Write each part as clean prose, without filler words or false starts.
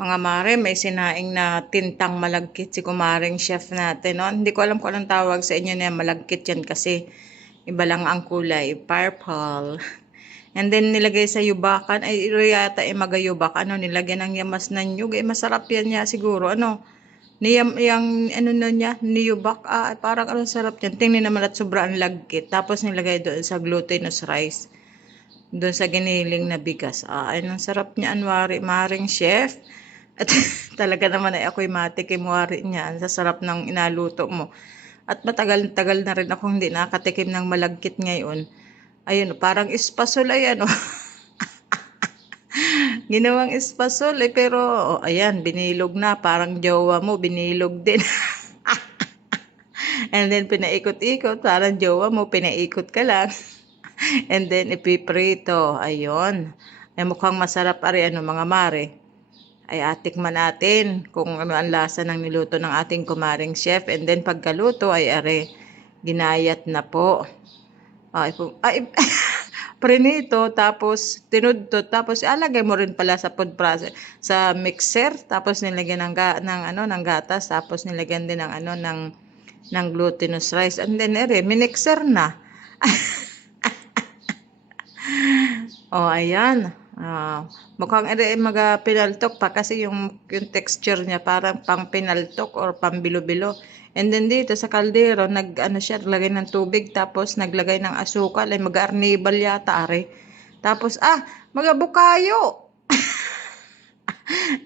Mga mare, may sinaing na tintang malagkit si kumaring chef natin, no? Hindi ko alam kung anong tawag sa inyo na malagkit yan kasi iba lang ang kulay, purple. And then nilagay sa yubakan, ay iro yata magayubak, ano, nilagyan ng yamas na nyug, masarap yan niya siguro, ano? Niyam, yung ano na niya, niyubak, parang ano sarap yan. Tingnan naman at sobrang lagkit. Tapos nilagay doon sa glutinous rice. Doon sa giniling na bigas. Ay, ang sarap niya, Anwari, maring chef. At talaga naman ay ako'y matikim wari niyan sa sarap ng inaluto mo. At matagal-tagal na rin akong hindi nakatikim ng malagkit ngayon. Ayun, parang espasol ayan, oh. Ginawang espasol pero oh, ayan, binilog na. Parang jowa mo, binilog din. And then pinaikot-ikot, parang jowa mo, pinaikot ka lang. And then ipiprito. Ayun. Ay mukhang masarap ari ano mga mare. Ay atikman natin kung ano ang lasa ng niluto ng ating kumaring chef. And then pagkaluto ay are ginayat na po. Prinito tapos tinudtot tapos alagay mo rin pala sa food process sa mixer tapos nilagyan ng gatas tapos nilagyan din ng ng glutinous rice and then minixer na. Oh, ayan. Mukhang pinaltok pa kasi yung texture niya parang pang pinaltok or pang bilo-bilo. And then dito sa kaldero, naglagay ng tubig tapos naglagay ng asukal ay mag-arnibal yata are. Tapos magabukayo.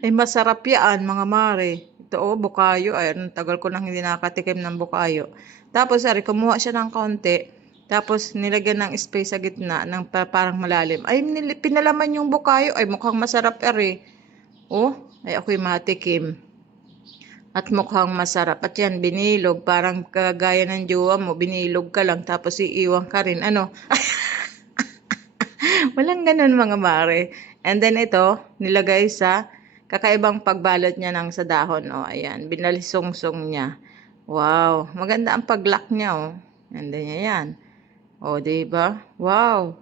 Ay masarap yan mga mare. Ito bukayo. Ay, tagal ko nang hindi nakatikim ng bukayo. Tapos kumuha siya ng kaunti. Tapos nilagyan ng space sa gitna ng parang malalim. Ay pinalaman yung bukayo. Ay mukhang masarap Oh, ay ako'y matikim. At mukhang masarap. At yan binilog. Parang kagaya ng jowa mo. Binilog ka lang tapos iiwan ka rin. Ano? Walang ganun mga mare. And then ito, nilagay sa kakaibang pagbalot niya ng sa dahon. Oh, ayan. Binalisungsong niya. Wow. Maganda ang paglock niya, oh. And then yan. Oh, diba? Wow.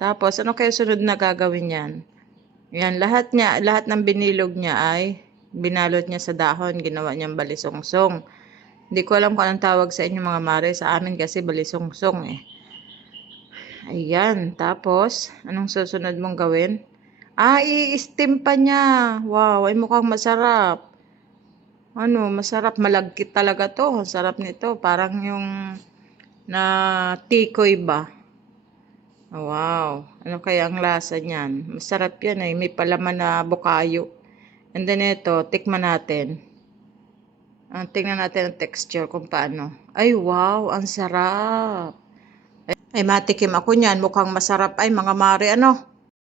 Tapos ano kaya sunod na gagawin yan? Yan, lahat ng binilog niya ay binalot niya sa dahon, ginawa niyang balisungsong. Hindi ko alam kung anong tawag sa inyo mga mare, sa amin kasi balisungsong Ayan, tapos anong susunod mong gawin? I-steam pa niya. Wow, ay mukhang masarap. Ano, masarap, malagkit talaga to. Ang sarap nito, parang yung na tikoy ba? Wow, ano kaya ang lasa niyan? Masarap yan may palaman na bukayo. And then ito, tikman natin. Tingnan natin ang texture kung paano. Ay wow, ang sarap. Ay matikim ako niyan, mukhang masarap ay mga mare ano.